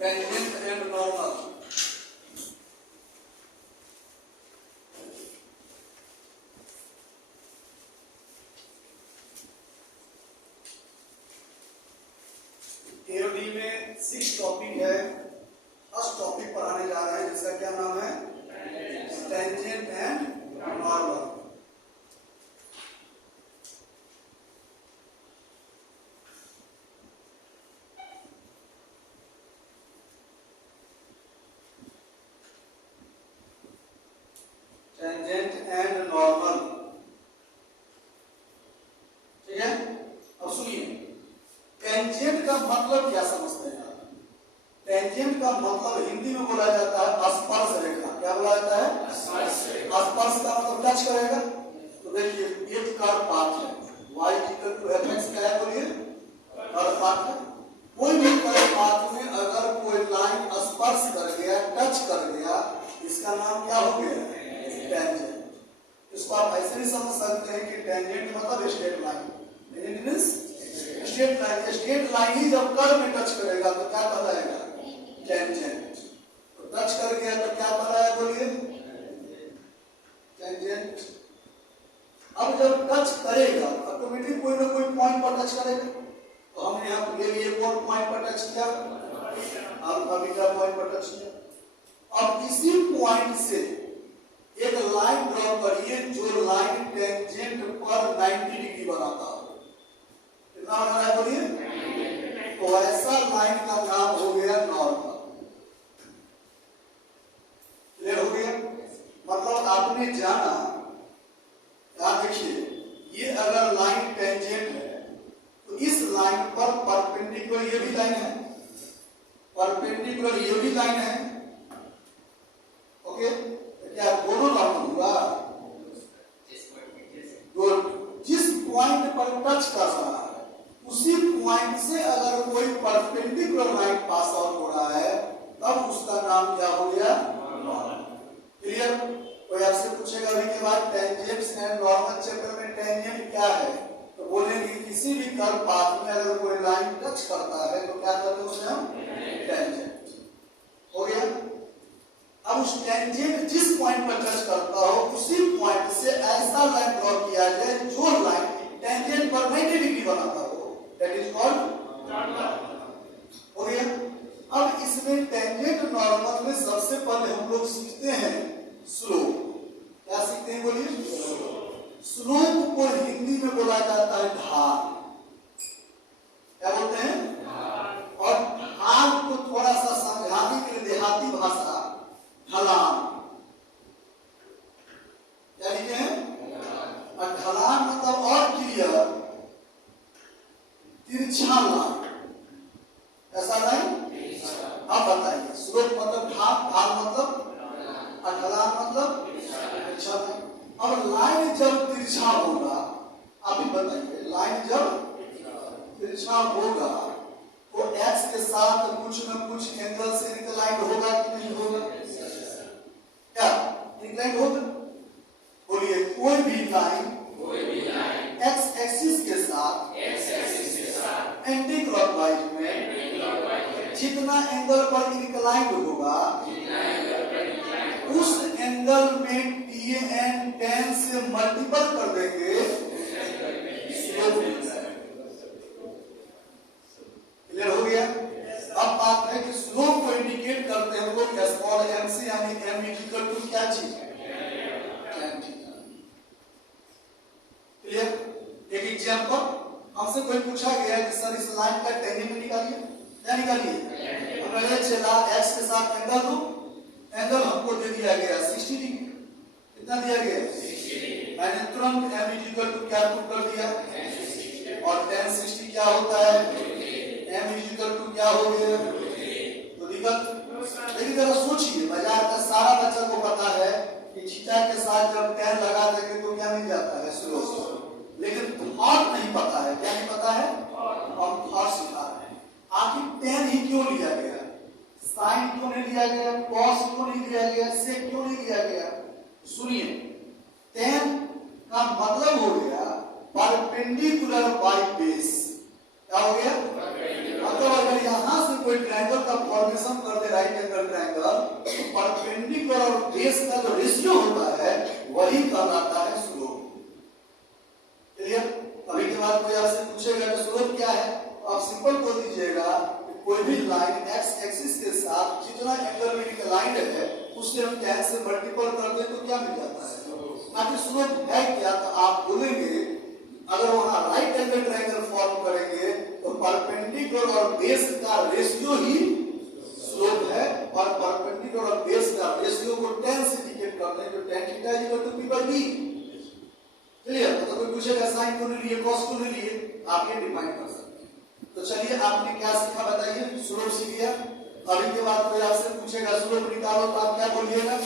Tangent and normal. AOD में 6 topic है। First topic पढ़ाने जा रहे हैं जिसका क्या नाम है? Tangent and normal. Tangent and normal, ठीक है। अब सुनिए, टेंजेंट का मतलब क्या समझते हैं आप? टेंजेंट का मतलब हिंदी में बोला जाता है स्पर्श रेखा। क्या बोला जाता है? स्पर्श का मतलब टच करेगा। तो देखिए एक कर्व पाथ है, y = fx क्या है? बोलिए, कर्व पाथ है। कोई भी कर्व पाथ में अगर कोई लाइन स्पर्श कर गया, टच कर गया, इसका नाम क्या हो गया? टेंजेंट। इसको आप ऐसे भी समझ सकते हैं कि टेंजेंट मतलब straight line. Tangent means straight line. Straight line ही जब कर्व में टच करेगा तो क्या कहलाएगा? टेंजेंट। तो टच कर गया तो क्या कहलाएगा? बोलिए, टेंजेंट। अब जब टच करेगा ऑटोमेटिक कोई ना कोई पॉइंट पर टच करेगा। तो हमने यहाँ पे ये कौन पॉइंट पर टच किया? अल्फा बीटा पॉइंट पर टच किया। अब इसी पॉइंट से एक लाइन ड्रॉ करिए जो लाइन टेंजेंट पर 90 डिग्री बनाता हो। कितना बना है? बोलिए। तो ऐसा लाइन का नाम हो गया नॉर्मल। क्लियर हो गया? मतलब आपने जाना, आप देखिए ये अगर लाइन टेंजेंट है तो इस लाइन पर परपेंडिकुलर ये भी लाइन है, परपेंडिकुलर ये भी लाइन है। ओके, क्या दोनों नॉर्मल हुआ? जिस पॉइंट पर टच कर रहा है उसी पॉइंट से अगर कोई परपेंडिकुलर लाइन पास आउट हो रहा है तब उसका नाम क्या हो गया? नॉर्मल। क्लियर? कोई आपसे पूछेगा अभी के बाद टेंजेंट्स एंड नॉर्मल चैप्टर में टेंजेंट क्या है, तो बोलेंगे किसी भी कर्व पाथ में अगर कोई लाइन टच करता है तो क्या कहते हैं उसे हम? टेंजेंट। हो गया? अब उस टेंजेंट जिस पॉइंट पर टच करता हो उसी पॉइंट से ऐसा लाइन ड्रॉ किया जाए जो लाइन टेंजेंट पर 90 डिग्री बनाता हो, दैट इज कॉल्ड नॉर्मल। हो गया? अब इसमें टेंजेंट नॉर्मल में सबसे पहले हम लोग सीखते हैं स्लोप। क्या सीखते हैं? बोलिए। स्लोप को हिंदी में बोला जाता है ढाल। क्या बोलते हैं? और ढाल को थोड़ा सा समझाने के लिए देहाती भाषा ढलान। क्या लिखे हैं? और ढलान मतलब और क्लियर तिरछा लाइन। ऐसा लाइन? आप बताइए। स्लोप मतलब ढाल, ढाल मतलब, और ढलान मतलब तिरछा लाइन। अब लाइन जब तिरछा होगा, आप ही बताइए, लाइन जब तिरछा होगा तो एक्स के साथ कुछ न कुछ एंगल से इंक्लाइंड होगा कि नहीं होगा? क्या इंक्लाइंड होगा? बोलिए, कोई भी लाइन एक्स एक्सिस के साथ एंटी क्लॉकवाइज में जितना एंगल पर इंक्लाइंड होगा उस एंगल में tan tan से मल्टीपल कर देंगे, क्लियर हो गया? अब बात है कि स्लोप को इंडिकेट करते हैं लोग स्मॉल m से, यानी m इक्वल टू क्या चीज? tan theta. क्लियर? एक एग्जांपल हमसे कोई पूछा गया कि सर इस लाइन का टेंजेंट निकालिए। क्या निकालिए? हमने चला x के साथ एंगल दो, एंगल हमको दे दिया गया 60 डिग्री। कितना दिया गया? 60 डिग्री। मैंने तुरंत m इक्वल टू क्या पुट कर दिया? और tan 60 क्या होता है? m इक्वल टू क्या हो गया? तो दिक्कत। लेकिन जरा सोचिए, बाजार का सारा बच्चा को पता है कि थीटा के साथ जब tan लगा देंगे तो क्या मिल जाता है? स्लोप। लेकिन थॉट नहीं पता है। क्या नहीं पता है? हम थॉट सिखा रहे हैं। आखिर tan ही क्यों लिया गया? साइन क्यों नहीं लिया गया? कॉस क्यों नहीं लिया गया? सेक क्यों नहीं लिया गया? सुनिए, tan का मतलब हो गया परपेंडिकुलर बाय बेस। क्या हो गया? मतलब अगर यहां से कोई ट्रायंगल ट्रायंगल का फॉर्मेशन कर दे राइट एंगल ट्रायंगल, तो परपेंडिकुलर और बेस का जो रेशियो होता है वही कहलाता है स्लोप। क्लियर? अभी के बाद कोई आपसे पूछेगा कि स्लोप क्या है, आप सिंपल बोल दीजिएगा कि कोई भी लाइन एक्स एक्सिस के साथ जितना एंगल में इंक्लाइंड है उससे हम tan से मल्टीपल कर दें तो क्या मिल जाता है। बाकी स्लोप है क्या, तो आप बोलेंगे अगर वहां राइट एंगल ट्रायंगल फॉर्म करेंगे तो परपेंडिकुलर और बेस का रेशियो ही स्लोप है, और परपेंडिकुलर और बेस का रेशियो को tan से इंडिकेट करते हैं, जो tan theta equal to p by b। Clear? तो कोई पूछेगा साइन क्यों नहीं लिए, कॉस क्यों नहीं लिए, आप ये डिफाइन कर सकते हैं। तो चलिए आपने क्या सीखा बताइए, स्लोप सीख लिया। अभी के बाद कोई आपसे पूछेगा स्लोप निकालो तो आप क्या बोलिएगा,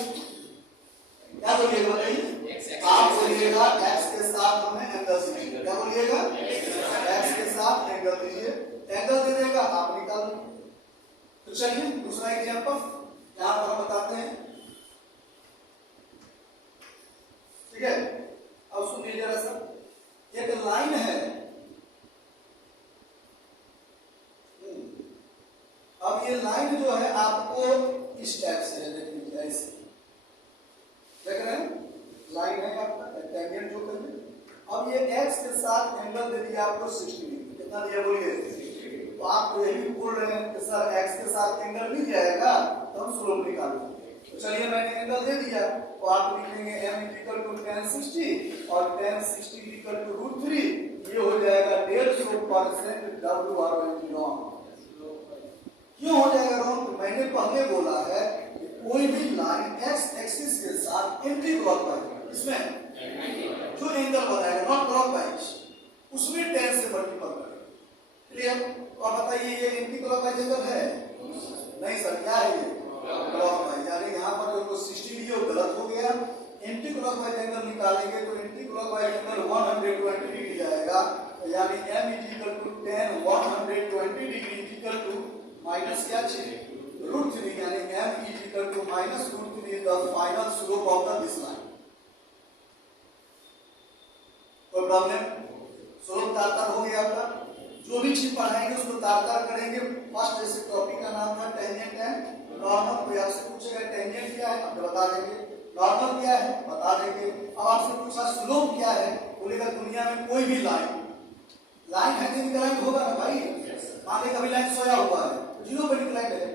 क्या बोलिएगा बताइए, आप बोलिएगा x के साथ हमें एंगल दीजिए। क्या बोलिएगा, x के साथ एंगल दीजिए, एंगल दे देगा आप निकाल लो। तो चलिए दूसरा एग्जांपल यहां पर हम बताते हैं, ठीक है। अब सुनिए जरा सा, एक लाइन है, अब ये लाइन जो है आपको इस टाइप से है, देखिए ऐसे देख रहे हैं, लाइन है आपका टेंजेंट जो कर, अब ये x के साथ एंगल दे दिया आपको 60 डिग्री, कितना दिया बोलिए, तो आप यही भी बोल रहे हैं कि सर x के साथ एंगल मिल जाएगा तो हम स्लोप निकालेंगे। तो चलिए मैंने एंगल दे दिया, तो आप लिखेंगे m = tan 60 और tan 60 = √3, ये हो जाएगा 150% WR लॉन्ग। क्यों हो जाएगा रॉन्ग, तो मैंने पहले बोला है कि कोई भी लाइन x एक्सिस के साथ एंटी क्लॉकवाइज, इसमें जो एंगल बनाएगा नॉट क्लॉकवाइज, उसमें tan से मल्टीपल करें। क्लियर? तो आप बताइए ये एंटी क्लॉकवाइज एंगल है, नहीं सर, क्या है ये क्लॉकवाइज, यानी यहाँ पर जो 60 डिग्री वो गलत हो गया। एंटी क्लॉकवाइज एंगल निकालेंगे तो एंटी क्लॉकवाइज एंगल 120 डिग्री आएगा, यानी m = tan 120 डिग्री माइनस क्या चाहिए √3, यानी m = -√3 the final slope of the this line. कोई प्रॉब्लम, स्लोप तार हो गया आपका, जो भी चीज पढ़ाएंगे उसको तार करेंगे। फर्स्ट जैसे टॉपिक का नाम था टेंजेंट एंड नॉर्मल, कोई आपसे पूछेगा टेंजेंट क्या है आप बता देंगे, नॉर्मल क्या है बता देंगे। अब आपसे पूछा स्लोप क्या है, बोलेगा दुनिया में कोई भी लाइन है तो इंक्लाइंड होगा ना भाई, मान लीजिए कभी लाइन सोया हुआ है, जीरो पर इंक्लाइंड है,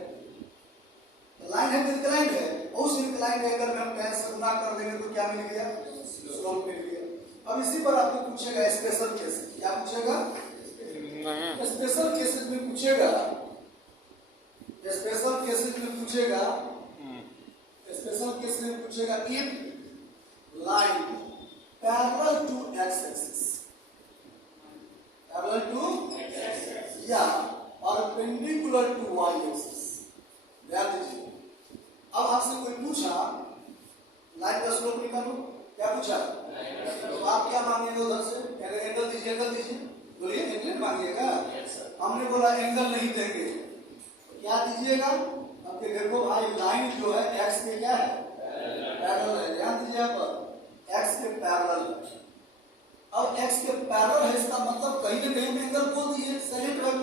लाइन है तो इंक्लाइंड है, उस इंक्लाइंड एंगल में हम tan से गुना कर देंगे तो क्या मिल गया, स्लोप मिल गया। अब इसी पर आपको पूछेगा स्पेशल केसेस, क्या पूछेगा, स्पेशल केसेस में पूछेगा, स्पेशल केसेस में पूछेगा, स्पेशल केस में पूछेगा if line parallel to x axis, parallel to या परपेंडिकुलर टू y एक्सिस। ध्यान दीजिए, अब आपसे कोई पूछा लाइन का स्लोप निकालो, क्या पूछा, तो आप क्या मांगेंगे उधर से, एंगल दीजिए, एंगल दीजिए, बोलिए एंगल मांगिएगा, हमने बोला एंगल नहीं देंगे, क्या दीजिएगा। अब देखो भाई लाइन जो है x के क्या है, पैरेलल है, ध्यान दीजिए आप, x के पैरेलल। अब x के पैरेलल है इसका मतलब कहीं ना कहीं एंगल बोल दिए, सेलेक्ट कर,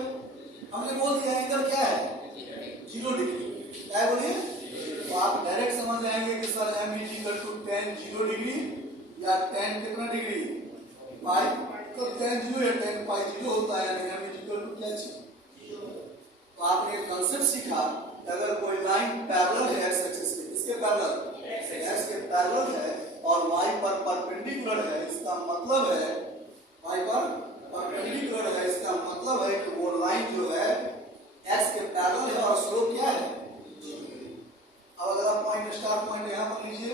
हमने बोल दिया एंगल क्या है 0 डिग्री, क्या बोलिए, तो आप डायरेक्ट समझ जाएंगे कि सर m = tan 0 डिग्री या tan कितना डिग्री पाई, तो tan 0 या tan पाई 0 होता है, यानी m = क्या चीज। तो आपने एक कांसेप्ट सीखा कि अगर कोई लाइन पैरेलल है x एक्सिस के, इसके पैरेलल x के पैरेलल है और y पर परपेंडिकुलर है, इसका मतलब है y पर परपेंडिकुलर है, इसका मतलब है कि वो लाइन जो है x के पैरेलल है और स्लोप क्या है। अब अगर आप पॉइंट स्टार पॉइंट यहां पर लीजिए,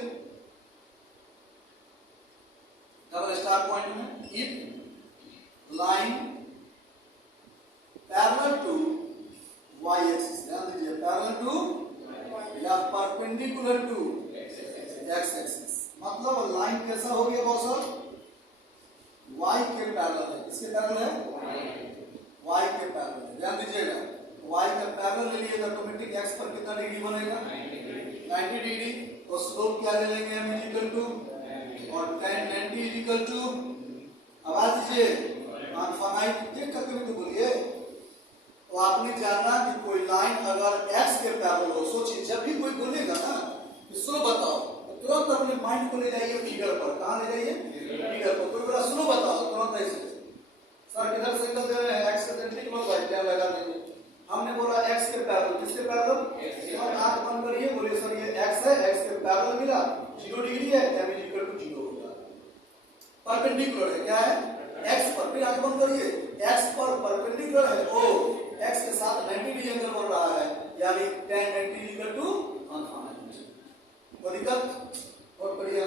डबल स्टार पॉइंट में if line parallel to y axis, ध्यान दीजिए पैरेलल टू या परपेंडिकुलर टू x एक्सिस, मतलब लाइन कैसा हो गया बॉस, y के पैरेलल है, किसके पैरेलल है, y के पैरेलल है। ध्यान दीजिएगा y का पैरेलल ले लिए तो ऑटोमेटिक x पर कितना डिग्री बनेगा 90 डिग्री, और स्लोप क्या ले लेंगे m = और tan 90 = आवाज दीजिए अनफाइनाइट, देख करके भी तो बोलिए। तो आपने जाना कि कोई लाइन अगर के पैरेलल हो। सोचिए जब भी कोई बोलेगा ना कि स्लो बताओ तो तुरंत अपने माइंड को ले जाइए फिगर पर। कहाँ ले जाइए? फिगर पर। कोई बोला स्लो बताओ, तुरंत ऐसे सर किधर से एंगल दे रहे हैं? एक्स के क्या लगा देंगे। हमने बोला एक्स के पैरेलल, किसके पैरेलल? हम आंख बंद करिए, बोले सर ये एक्स है, एक्स के पैरेलल मिला 0 डिग्री है, m = 0 होगा। परपेंडिकुलर है, क्या है? एक्स पर। फिर आंख बंद करिए, एक्स पर परपेंडिकुलर है, ओ एक्स के साथ 90 डिग्री एंगल बन रहा है, यानी tan 90 = अनफाइनाइट। कोई दिक्कत? बहुत बढ़िया।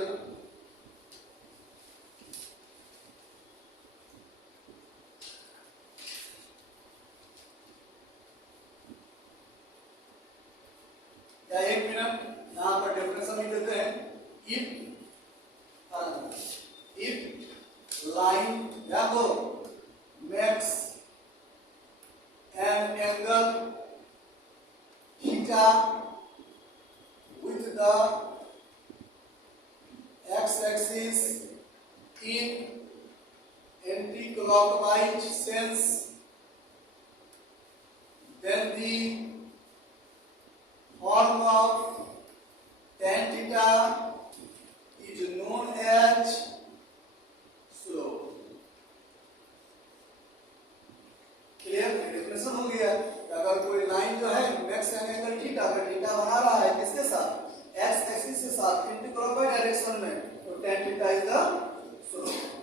या एक मिनट यहां पर डेफिनेशन लिख देते हैं। इफ लाइन या तो makes an angle theta with the x-axis in anti-clockwise sense, then the form of tan theta is known as slope। Clear? Definition हो गया। अगर कोई लाइन जो है मैक्स एंगल थीटा, अगर थीटा बना रहा है किसके साथ? एक्स एक्सिस के साथ एंटी क्लॉकवाइज डायरेक्शन में, तो tan theta is the slope.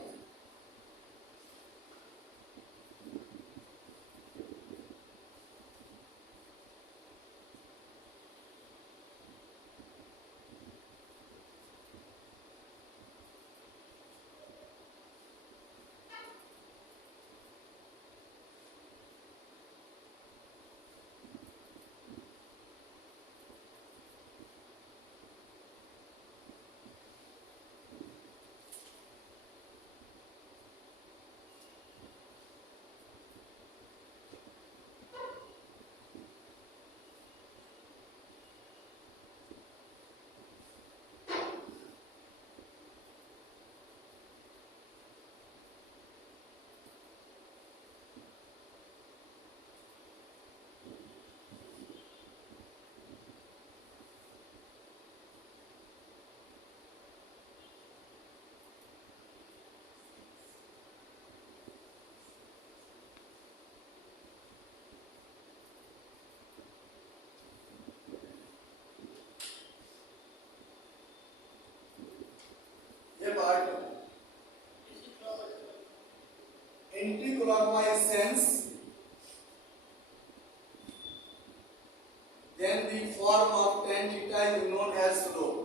Anti-clockwise sense, then the form of tan theta is known as slope।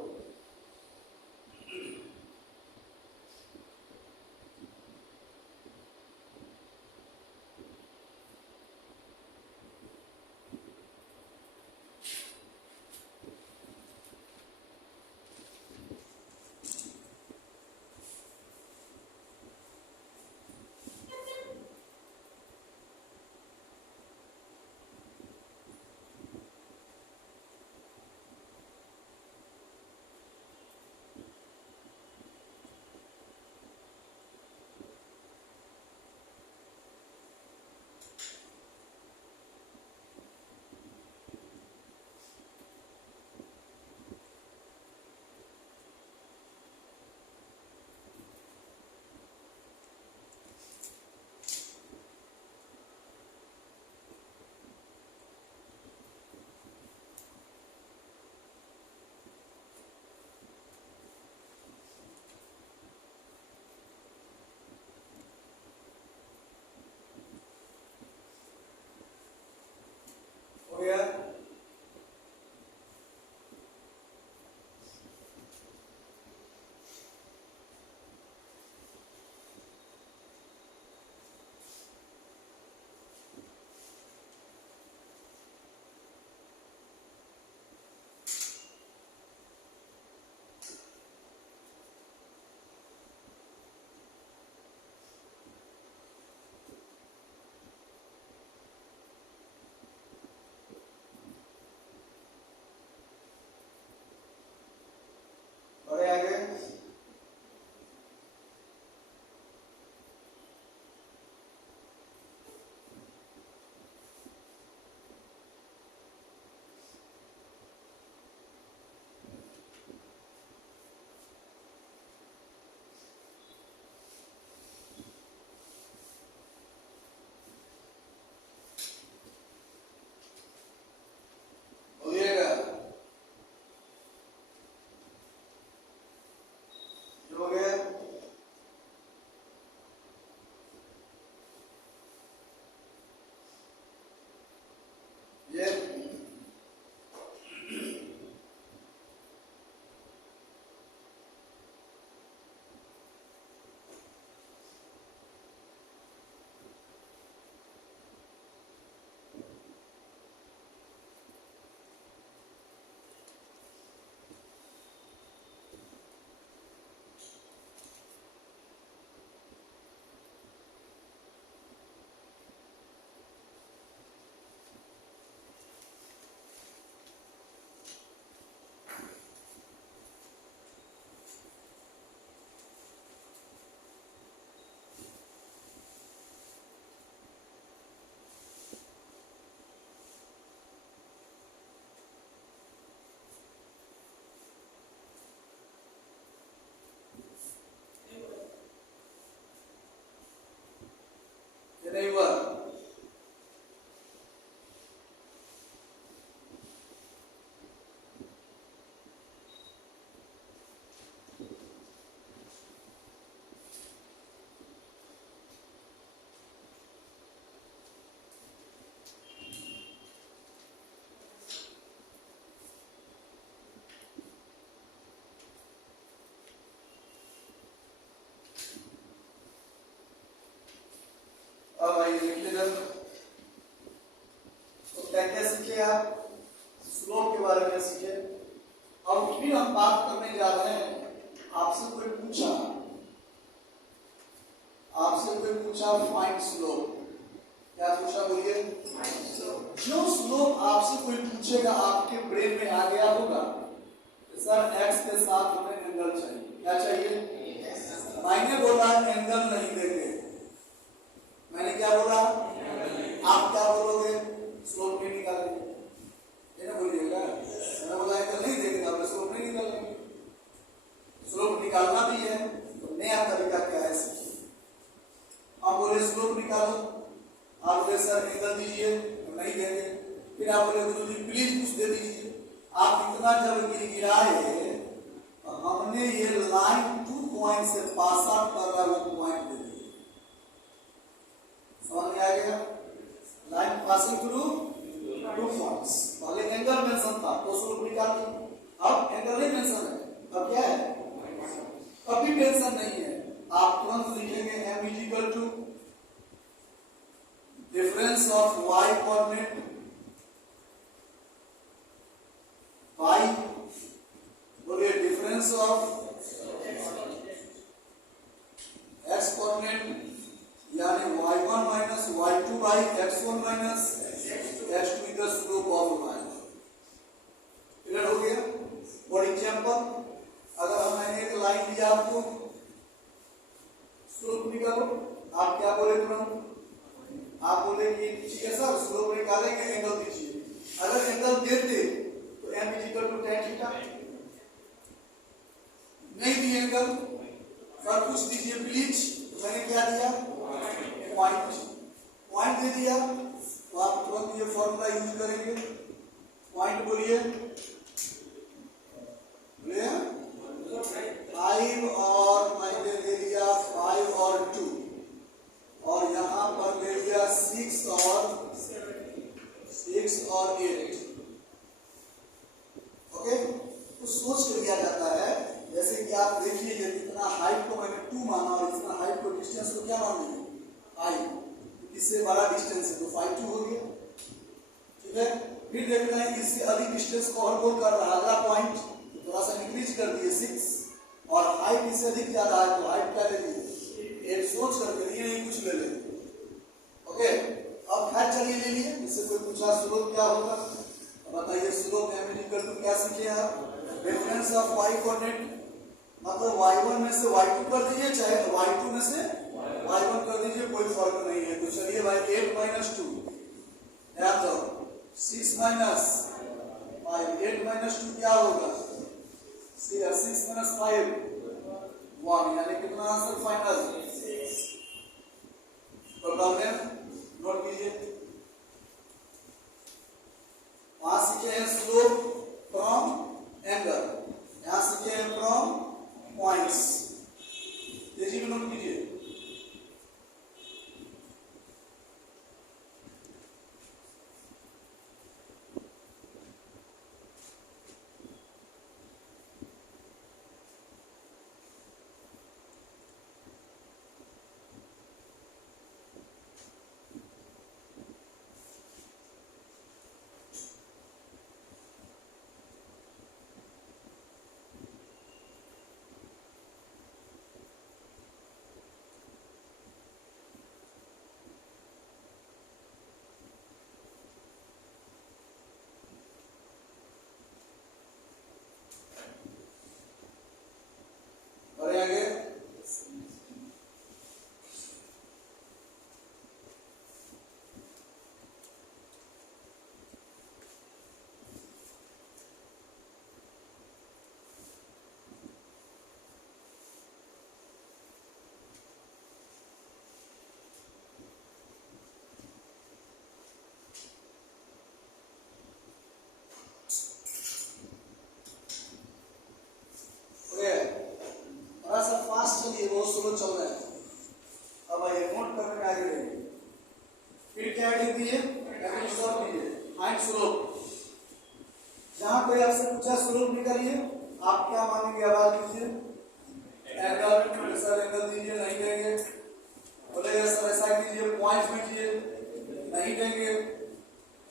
नहीं हुआ? अब आइए लिखते हैं। तो क्या क्या सीखे आप? स्लोप के बारे में सीखे। अब फिर हम बात करने जा रहे हैं, आपसे कोई पूछा फाइंड स्लोप। क्या पूछा बोलिए? जो स्लोप आपसे कोई पूछेगा आपके ब्रेन में आ गया होगा, सर एक्स के साथ हमें एंगल चाहिए। क्या चाहिए? मैंने बोला एंगल नहीं देंगे। मैंने क्या बोला? आप क्या बोलोगे? स्लोप नहीं निकालेंगे। ये ना बोलिएगा। मैंने बोला एंगल नहीं देंगे, आप स्लोप नहीं निकालेंगे। स्लोप निकालना भी है तो नया तरीका क्या है? आप बोले स्लोप निकालो, आप बोले सर एंगल दीजिए, नहीं देंगे। फिर आप बोले गुरु जी प्लीज कुछ दे दीजिए। आप इतना जब गिराए, हमने ये लाइन 2 पॉइंट से पास आउट कर रहा है, वो पॉइंट दे दिए। समझ में आ गया? Line passing through 2 points. पहले एंगल मेंशन था तो स्लोप निकाल दिया। अब एंगल नहीं मेंशन है, अब क्या है? कभी मेंशन नहीं है। आप तुरंत लिखेंगे m is equal to difference of y coordinate by, बोलिए difference of x coordinate यानी y1 minus y2 by x1 minus x2 is the slope of y। Clear हो गया? फॉर एग्जाम्पल, अगर मैंने एक लाइन दिया आपको, स्लोप निकालो, आप क्या बोले तुरंत? आप बोले कि ठीक है सर स्लोप निकालेंगे, एंगल दीजिए। अगर एंगल देते तो m is equal to tan theta. नहीं दिए एंगल, सर कुछ दीजिए प्लीज। मैंने क्या दिया? पॉइंट दे दिया तो आप तुरंत ये फॉर्मूला यूज करेंगे। पॉइंट बोलिए, 5 और मैंने ले लिया 5 और 2, और यहाँ पर ले लिया 6 और 8। ओके, तो सोच कर लिया जाता है। जैसे कि आप देखिए ये इतना हाइट को मैंने 2 माना और इतना हाइट को डिस्टेंस को क्या मान लिया? 5। इससे बड़ा डिस्टेंस है तो 5 2 हो गया। ठीक है, फिर देख रहे हैं इससे अधिक डिस्टेंस को और गोल कर रहा है, अगला पॉइंट थोड़ा सा इंक्रीज कर दिए 6, और हाइट इससे अधिक ज्यादा है तो हाइट क्या ले लीजिए? 8। सोच करके लिए नहीं, कुछ ले लेंगे। ओके, अब खैर चलिए ले लिए। इससे कोई पूछा स्लोप क्या होगा, बताइए। Slope m is equal to क्या सीखे आप? डिफरेंस ऑफ y कोऑर्डिनेट, मतलब y1 में से y2 कर दीजिए, चाहे y2 में से y1 कर दीजिए, कोई फर्क नहीं है। तो चलिए भाई 8 minus 2, ध्यान दो, 6 minus 5, 8 minus 2 क्या होगा? 6 minus 5 1, यानी कितना आंसर फाइनल? तो प्रॉब्लम नोट कीजिए। वहां सीखे हैं स्लोप फ्रॉम एंगल, यहां सीखे हैं फ्रॉम पॉइंट्स। तेजी में नोट कीजिए। दिए, सॉल्व कीजिए। फाइंड स्लोप, जहां कोई आपसे पूछा स्लोप निकालिए, आप क्या मानेंगे? आवाज दीजिए। एंगल, सर एंगल दीजिए, नहीं देंगे। बोलेगा सर ऐसा कीजिए, पॉइंट दीजिए, नहीं देंगे।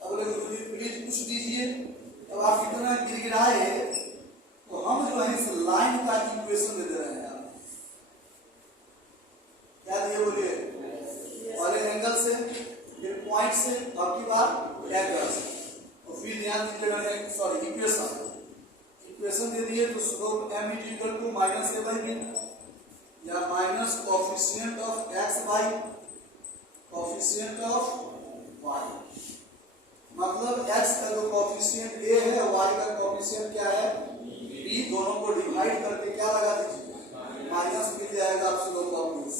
अब बोले गुरुजी प्लीज कुछ दीजिए। अब आप कितना गिड़गिड़ाए तो हम जो है इस लाइन का इक्वेशन दे रहे हैं। आप क्या दिए बोलिए? पहले एंगल से, फिर पॉइंट से, अब की बार एंगल से, और फिर ध्यान दीजिएगा सॉरी इक्वेशन दे दिए। तो slope m is equal to minus a by b या minus coefficient of x by coefficient of y। मतलब x का जो कोफिशिएंट a है, y का कोफिशिएंट क्या है b, दोनों को डिवाइड करके क्या लगा दीजिए, माइनस मिल जाएगा आप स्लोप ऑफ दिस।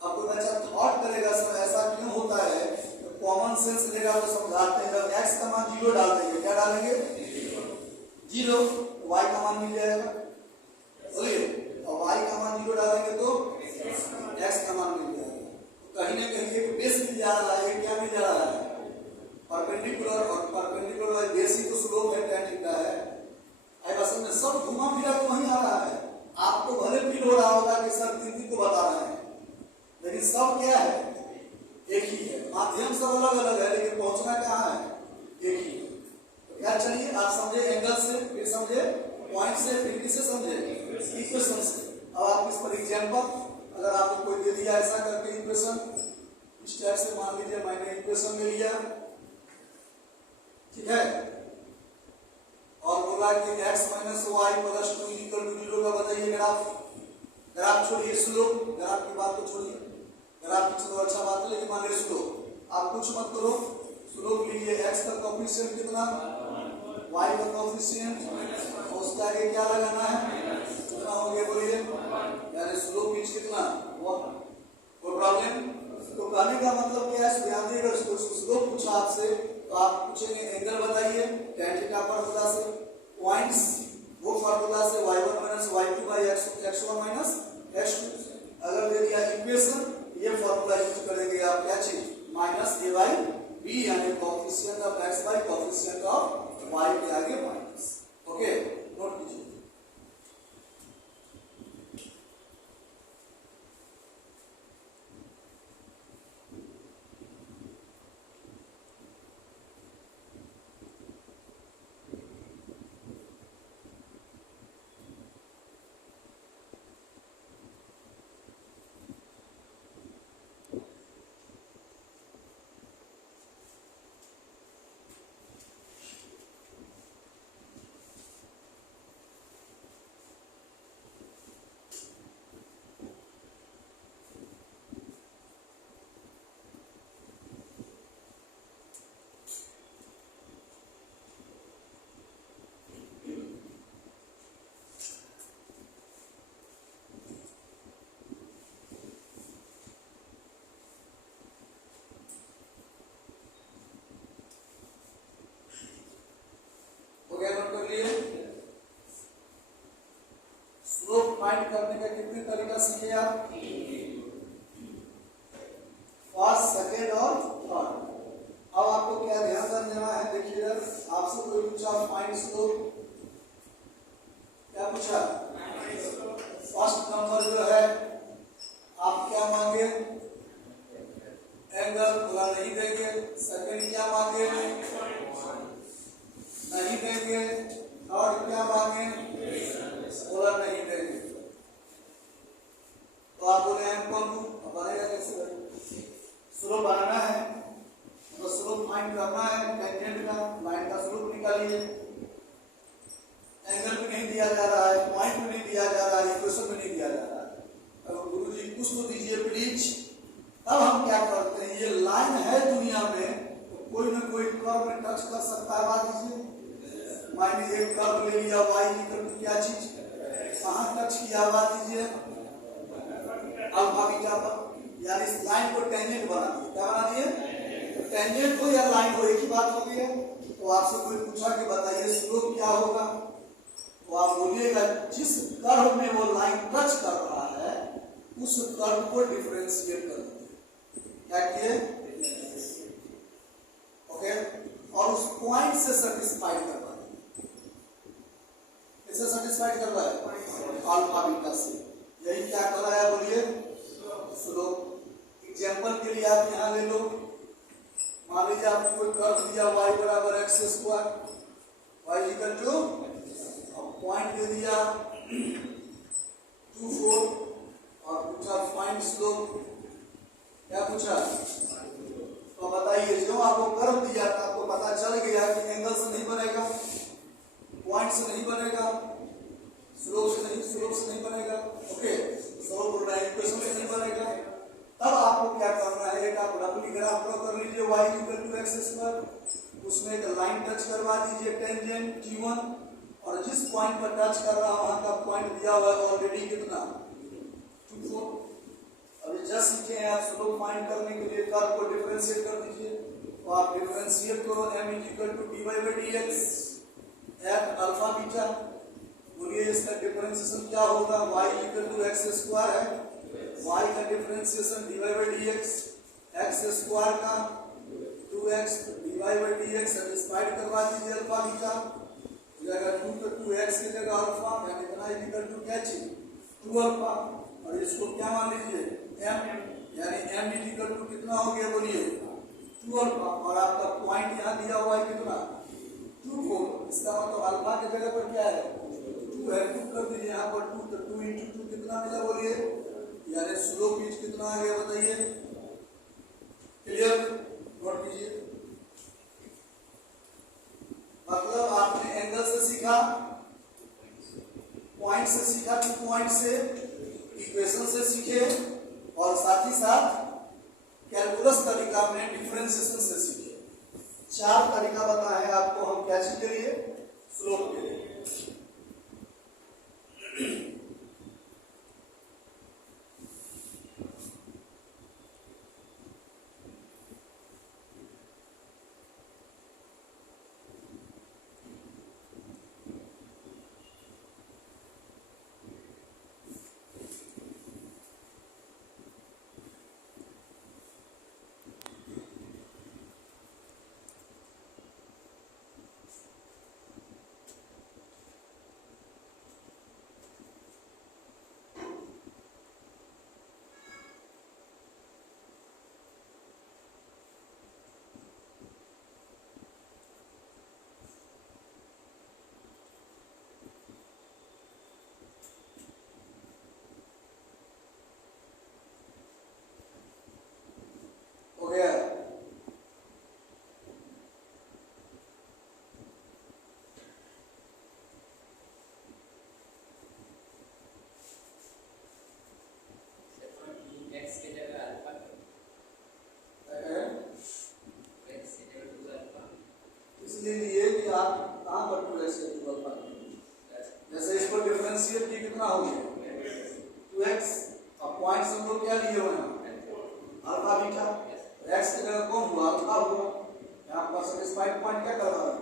अब कोई बच्चा थॉट करेगा सर ऐसा क्यों होता है, तो कॉमन सेंस लेगा तो समझाते हैं। जब x का मान 0 डाल देंगे, क्या डालेंगे 0, y का मान मिल जाएगा। बोलिए, और y का मान 0 डालेंगे तो x का मान मिल जाएगा। तो कहीं ना कहीं एक बेस मिल जा रहा है, क्या मिल जा रहा है, परपेंडिकुलर, और परपेंडिकुलर बेस ही तो स्लोप है, tan थीटा है। आई असल में सब घुमा फिरा तो वहीं आ रहा है। आपको भले फील हो रहा होगा कि सर तीन को बता रहे हैं, लेकिन सब क्या है, एक ही है। माध्यम सब अलग अलग है, लेकिन पहुंचना कहाँ है, एक ही है। तो क्या चलिए आप समझे एंगल से, फिर समझे पॉइंट से, फिर किससे समझे, इक्वेशन से। अब आप इस पर एग्जांपल, अगर आपको कोई दे दिया ऐसा करके इक्वेशन, इस टाइप से मान लीजिए मैंने इक्वेशन में लिया, ठीक है, और बोला कि x minus Y plus 2 equal to 0 का बताइए ग्राफ। ग्राफ छोड़िए, स्लोप, ग्राफ की बात को छोड़िए, ग्राफ की चलो अच्छा बात है, लेकिन मान लीजिए स्लोप आप कुछ मत करो, स्लोप लीजिए। x का कोफिशिएंट कितना, y का कोफिशिएंट, और उसके आगे क्या लगाना है, कितना हो गया बोलिए, यानी स्लोप मींस कितना 1। कोई प्रॉब्लम? तो कहने का मतलब क्या है, ध्यान दिएगा। स्लोप पूछा आपसे तो आप पूछेंगे एंगल बताइए, tan थीटा फार्मूला से, पॉइंट्स वो फार्मूला से y1 minus y2 by x1 minus x2। अगर दे दिया इक्वेशन, ये फार्मूला यूज करेंगे आप, क्या चीज, माइनस a बाई b, यानी coefficient of x by coefficient of y के आगे माइनस। ओके, नोट कीजिए। स्लोप फाइंड करने का कितने तरीका सीखे आप, फर्स्ट, सेकेंड और थर्ड। अब आपको क्या ध्यान देना है, देखिए आपसे कोई पूछा फाइंड स्लोप, क्या पूछा, फर्स्ट नंबर जो है आप क्या मांगे, एंगल, पूरा नहीं देंगे। सेकेंड क्या मांगे, नहीं देंगे। थर्ड क्या मांगे, पूरा नहीं देंगे। तो आप बोले एम कौन बनेगा कैसे, स्लोप बनाना है तो स्लोप फाइंड करना है, टेंजेंट का, लाइन का स्लोप निकालिए। एंगल भी नहीं दिया जा रहा है, पॉइंट भी नहीं दिया जा रहा है, इक्वेशन भी नहीं दिया जा रहा है। अब गुरुजी कुछ तो दीजिए प्लीज। अब हम क्या करते हैं, ये लाइन है दुनिया में, तो कोई ना कोई कर्व में टच कर सकता है। बात दीजिए, माइनस एक कर्व ले लिया, वाई इक्वल टू क्या चीज, कहाँ टच किया, बात दीजिए अल्फा बीटा पर, यानी इस लाइन को टेंजेंट बना दिए। क्या बना दिए, तो टेंजेंट हो या लाइन हो, एक ही बात हो गई है। तो आपसे कोई पूछा कि बताइए स्लोप क्या होगा, तो आप बोलिएगा जिस कर्व में वो लाइन टच कर रहा है उस कर्व को डिफरेंशिएट कर दीजिए। क्या किए, सेटिस्फाइड करवा है, किससे सेटिस्फाइड करवा है? अल्फा बीटा से। यही क्या कराया बोलिए? स्लोप। एग्जाम्पल के लिए आप यहाँ ले लो, मान लीजिए आपने कोई कर्व दिया y बराबर x square, y equal to point दे दिया 2 4 और पूछा फाइंड स्लोप। क्या पूछा? तो बताइए, जो आपको कर्व दिया था आपको पता चल गया कि एंगल से नहीं बनेगा, पॉइंट से नहीं बनेगा, स्लोप से नहीं बनेगा, ओके, सॉल्व हो रहा है, इक्वेशन से नहीं बनेगा, तब आपको क्या करना है? एक आप रफली ग्राफ ड्रॉ कर लीजिए y equal to X square, उसमें एक लाइन टच करवा दीजिए टेंजेंट t1, और जिस पॉइंट पर टच कर रहा है वहां का पॉइंट दिया हुआ है ऑलरेडी कितना 2 4। अभी जस्ट सीखे हैं आप स्लोप फाइंड करने के लिए कर्व को डिफरेंशिएट कर दीजिए, तो आप डिफरेंशिएट करो m equal to dy/dx f alpha beta. बोलिए इसका डिफरेंशिएशन क्या होगा? y equal to X square है, y का डिफरेंशिएशन dy/dx, एक्स स्क्वायर का 2x dy/dx सेटिस्फाइड करवा दीजिए अल्फा बीटा, जगह 2 तो 2x की जगह अल्फा, यानी इतना इक्वल टू क्या चाहिए 2 अल्फा, और इसको क्या मान लीजिए m, यानी m इक्वल टू कितना हो गया बोलिए 2 अल्फा, और आपका पॉइंट यहाँ दिया हुआ है कितना 2 4, इसका मतलब अल्फा की जगह पर क्या है 2 है, 2 कर दीजिए यहाँ पर 2, तो 2 × 2 कितना मिला बोलिए, यानी स्लोप बीच कितना आ गया बताइए? क्लियर? नोट कीजिए। मतलब आपने एंगल से सीखा, पॉइंट से सीखा, टू पॉइंट से, इक्वेशन से सीखे, और साथ ही साथ कैलकुलस तरीका में डिफरेंशिएशन से सीखे। 4 तरीका बताया है आपको हम क्या चीज के लिए? स्लोप के लिए। इसलिए कि आप कहां पर 2x के 2 अल्फा, जैसे इसको डिफरेंशिएट की कितना हो गया 2x, अब पॉइंट हम लोग क्या लिए हुए हैं अल्फा बीटा, x की जगह कौन हुआ अल्फा हुआ, यहां पर सेटिस्फाइड पॉइंट क्या कर रहा है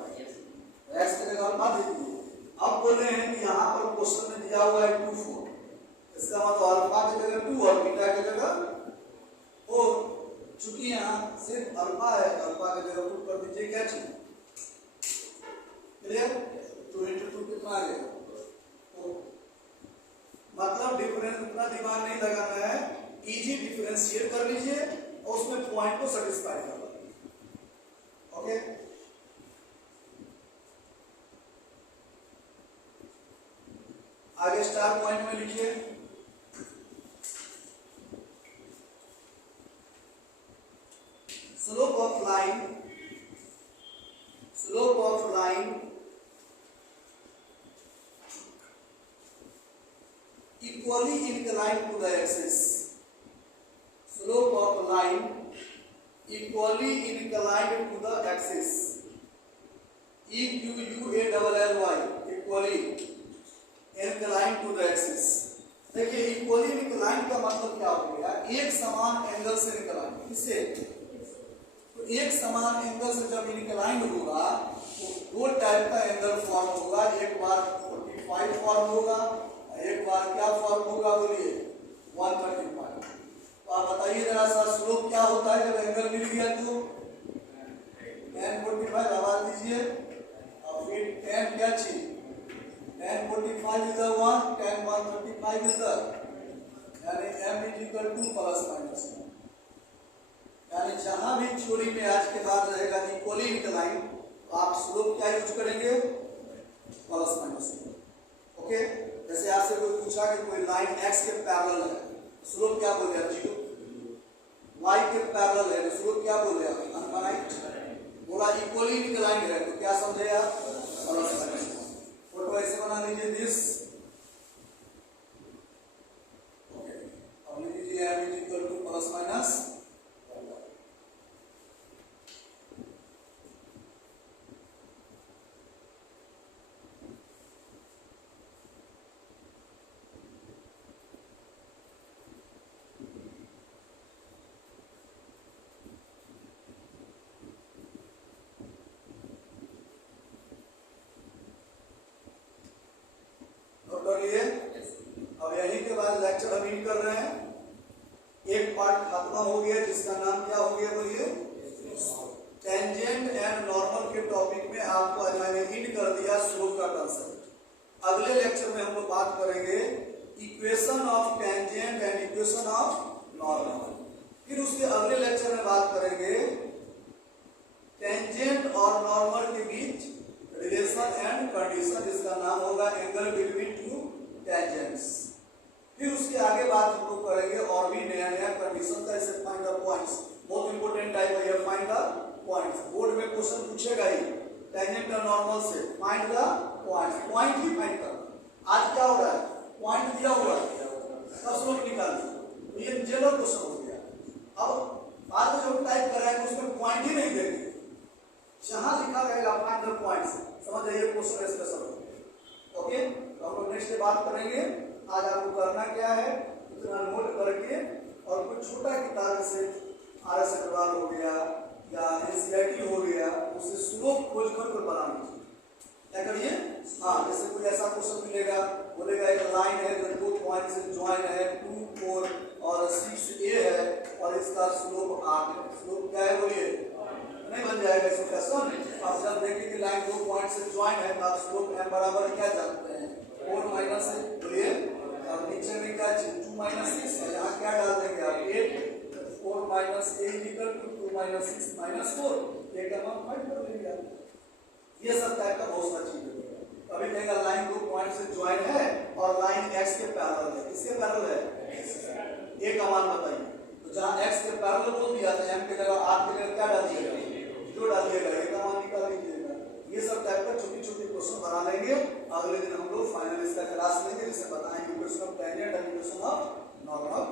x की जगह अल्फा दे दिए। अब बोल रहे हैं कि यहां पर क्वेश्चन में दिया हुआ है 2 4, इसका मतलब अल्फा की जगह 2 और बीटा की जगह 4, चूंकि यहां सिर्फ अल्फा है, अल्फा की जगह 2 कर दीजिए, क्या चाहिए? क्लियर? 2 × 2 कितना आ गया? तो मतलब डिफरेंस उतना दिमाग नहीं लगाना है, इजी डिफरेंशिएट कर लीजिए और उसमें पॉइंट को सेटिस्फाई कर लीजिए, ओके। आगे स्टार पॉइंट में लिखिए slope of line, slope of line equally inclined to the axis, slope of line equally inclined to the axis, EQUALLY equally inclined to the axis। देखिए इक्वली इंक्लाइंड का मतलब क्या हो गया? एक समान एंगल से इंक्लाइंड, किससे? तो एक समान एंगल से जब इंक्लाइंड होगा तो 2 टाइप का एंगल फॉर्म होगा, एक बार 45 फॉर्म होगा, एक बार क्या फॉर्म होगा बोलिए 135। तो आप बताइए जरा सा स्लोप क्या होता है जब एंगल मिल गया तो tan 45, आवाज दीजिए। अब tan क्या चीज, tan 45 is the 1, tan 135 is the, यानी m is equal to plus minus, यानी जहां भी थ्योरी में आज के बाद रहेगा इक्वली इंक्लाइन, आप स्लोप क्या यूज करेंगे, प्लस माइनस। ओके, जैसे आपसे कोई पूछा कि कोई लाइन x के पैरेलल है, स्लोप क्या बोले आप, जीरो। y के पैरेलल है, स्लोप क्या बोले आप, अनफाइनाइट। बोला इक्वली इंक्लाइन है, तो क्या समझे आप, प्लस माइनस। फोटो ऐसे बना लीजिए दिस, ओके, अब लिख लीजिए m is equal to plus minus. अब यही के बाद लेक्चर हम इन कर रहे हैं, एक पार्ट खत्म हो गया जिसका नाम क्या हो गया बोलिए, टेंजेंट एंड नॉर्मल के टॉपिक में आपको आज मैंने इन कर दिया स्लोप का कंसेप्ट। अगले लेक्चर में हम लोग बात करेंगे equation of tangent and equation of normal. फिर उसके अगले लेक्चर में बात करेंगे टेंजेंट और नॉर्मल के बीच रिलेशन एंड कंडीशन, जिसका नाम होगा एंगल बिटवीन टू टेंजेंट्स। फिर उसके आगे बात हम लोग करेंगे और भी नया नया कंडीशन का, जैसे फाइंड द पॉइंट्स, बहुत इंपॉर्टेंट टाइप है ये, फाइंड द पॉइंट्स। बोर्ड में क्वेश्चन पूछेगा ही टेंजेंट और नॉर्मल से, find the points, point he find करना। आज क्या हो रहा है, पॉइंट दिया हुआ है, सब स्लोप निकालिए, तो ये जनरल क्वेश्चन हो गया। अब आज जो हम टाइप कर रहे हैं उसमें पॉइंट ही नहीं देंगे, जहां लिखा रहेगा फाइंड द पॉइंट्स, समझ जाइए क्वेश्चन स्पेशल। ओके, तो हम लोग नेक्स्ट बात करेंगे। आज आपको करना क्या है, इतना नोट करके और कुछ छोटा किताब से RS अग्रवाल हो गया या NCERT हो गया, उससे स्लोप खोज कर बना लीजिए। क्या करिए, हाँ, जैसे कोई ऐसा क्वेश्चन मिलेगा, बोलेगा एक लाइन है जो 2 पॉइंट से ज्वाइन है, 2, 4 और 6A है और इसका स्लोप 8 है। स्लोप क्या है बोलिए, नहीं बन जाएगा इसमें क्वेश्चन। आप जब देखिए कि लाइन 2 पॉइंट से ज्वाइन है तो आप स्लोप m बराबर क्या जानते हैं, 4 माइनस है, बोलिए। और नीचे में क्या 2 माइनस 6 है, यहाँ क्या डाल देंगे आप 8, 4 minus a equal to 2 minus 6 minus 4, ये का मान फाइंड कर लेंगे आप। ये सब टाइप का बहुत सारी चीजें है। अभी कहेगा लाइन 2 पॉइंट से ज्वाइन है और लाइन x के पैरेलल है, किसके पैरेलल है, a का मान बताइए। तो जहाँ x के पैरेलल बोल दिया तो m के जगह 8 के जगह क्या डाल दिएगा, जो डालिएगा, a का मान निकाल लीजिएगा। ये सब टाइप का छोटी छोटी क्वेश्चन बना लेंगे। अगले दिन हम लोग फाइनल इसका क्लास लेंगे, जिसे बताएंगे equation of tangent and equation of normal.